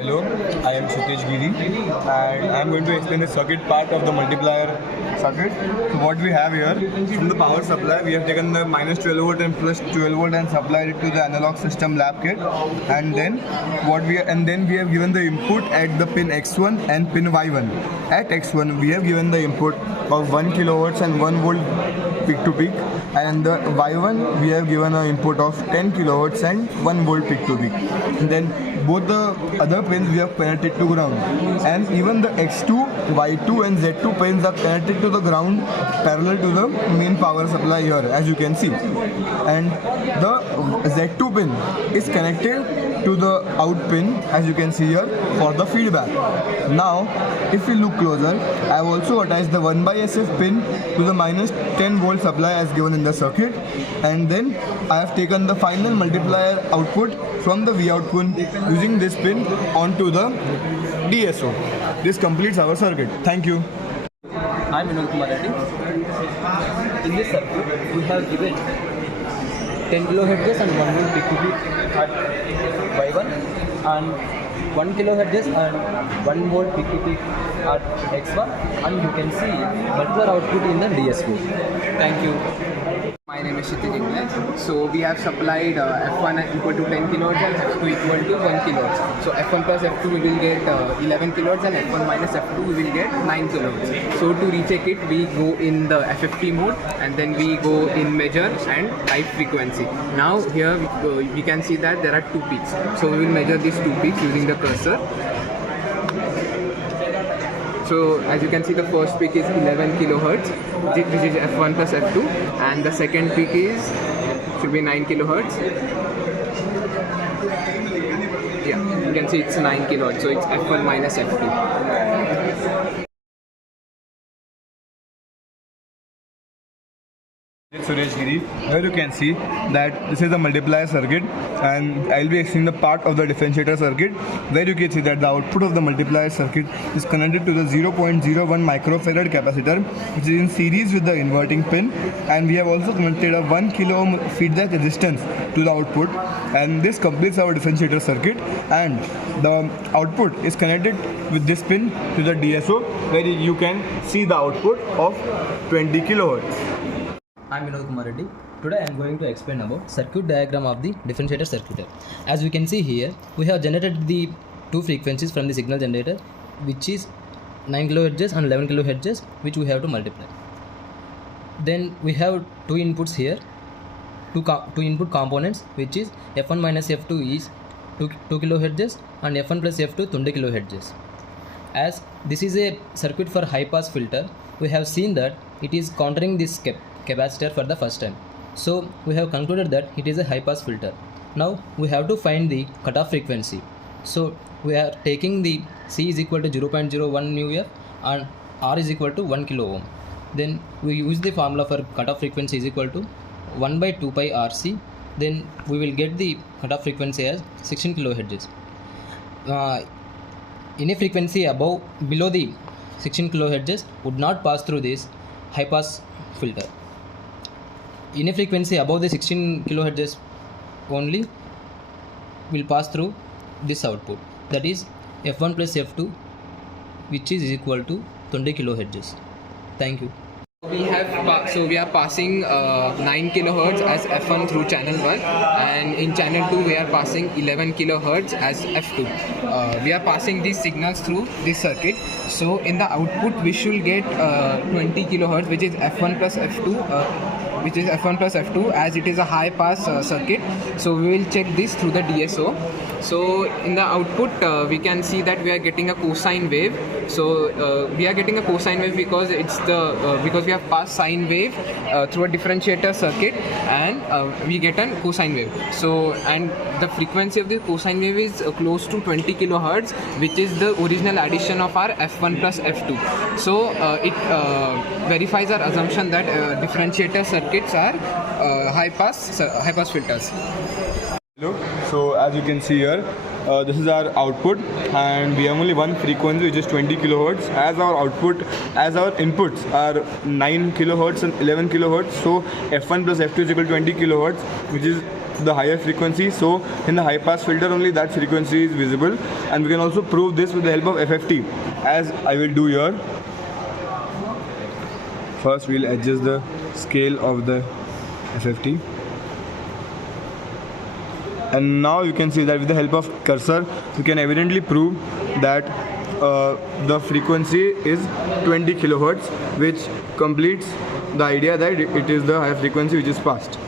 Hello, I am Satish Giri and I am going to explain the circuit part of the multiplier circuit. So what we have here, from the power supply we have taken the minus 12 volt and plus 12 volt and supplied it to the analog system lab kit, and then we have given the input at the pin X1 and pin Y1. At X1 we have given the input of 1 kilohertz and 1 volt peak to peak, and the Y1 we have given an input of 10 kilohertz and 1 volt peak to peak. And then both the other pins we have connected to ground, and even the X2, Y2 and Z2 pins are connected to the ground parallel to the main power supply here, as you can see. And the Z2 pin is connected to the out pin, as you can see here, for the feedback. Now if we look closer, I have also attached the 1/SF pin to the minus 10 volt supply as given in the circuit, and then I have taken the final multiplier output from the Vout pin using this pin onto the DSO. This completes our circuit. Thank you. I'm Vinod Kumar Reddy. In this circuit, we have given 10 kilohertz and 1 volt peak to peak at Y1, and 1 kilohertz and 1 volt peak to peak at X1, and you can see multiplier output in the DSO. Thank you. My name is Kshitij Ingles. So we have supplied F1 equal to 10 kilohertz and F2 equal to 1 kilohertz. So F1 plus F2 we will get 11 kilohertz and F1 minus F2 we will get 9 kilohertz. So to recheck it, we go in the FFT mode and then we go in measure and type frequency. Now here we can see that there are two peaks. So we will measure these two peaks using the cursor. So as you can see, the first peak is 11 kilohertz, which is F1 plus F2, and the second peak should be 9 kilohertz. Yeah, you can see it's 9 kilohertz, so it's F1 minus F2. Suresh Giri. Here you can see that this is the multiplier circuit, and I'll be explaining the part of the differentiator circuit, where you can see that the output of the multiplier circuit is connected to the 0.01 microfarad capacitor, which is in series with the inverting pin, and we have also connected a 1 kilo ohm feedback resistance to the output, and this completes our differentiator circuit. And the output is connected with this pin to the DSO, where you can see the output of 20 kilohertz. I'm Vinod Kumar Reddy. Today I am going to explain about circuit diagram of the differentiator circuit. As we can see here, we have generated the two frequencies from the signal generator, which is 9 kHz and 11 kHz, which we have to multiply. Then we have two inputs here, two input components, which is F1 minus F2 is 2 kHz and F1 plus F2 20 kHz. As this is a circuit for high pass filter, we have seen that it is countering this capacitor for the first time. So we have concluded that it is a high pass filter. Now we have to find the cutoff frequency. So we are taking the C is equal to 0.01 μF and R is equal to 1 kilo ohm. Then we use the formula for cutoff frequency is equal to 1 by 2 pi RC. Then we will get the cutoff frequency as 16 kilohertz. Any frequency below the 16 kilohertz would not pass through this high pass filter. Any frequency above the 16 kilohertz only will pass through this output, that is F1 plus F2, which is equal to 20 kilohertz. Thank you. We are passing 9 kilohertz as F1 through channel 1, and in channel 2 we are passing 11 kilohertz as F2. We are passing these signals through this circuit. So in the output we should get 20 kilohertz, which is F1 plus F2, as it is a high pass circuit. So we will check this through the DSO. So in the output we can see that we are getting a cosine wave. So we are getting a cosine wave because because we have passed sine wave through a differentiator circuit, and we get a cosine wave. So, and the frequency of the cosine wave is close to 20 kilohertz, which is the original addition of our F1 plus F2. So it verifies our assumption that differentiator circuits are high pass filters. Hello. So as you can see here, this is our output, and we have only one frequency, which is 20 kilohertz. As our inputs are 9 kilohertz and 11 kilohertz, so F1 plus F2 is equal to 20 kilohertz, which is to the higher frequency. So in the high pass filter only that frequency is visible, and we can also prove this with the help of FFT, as I will do here. First we'll adjust the scale of the FFT, and now you can see that with the help of cursor we can evidently prove that the frequency is 20 kilohertz, which completes the idea that it is the higher frequency which is passed.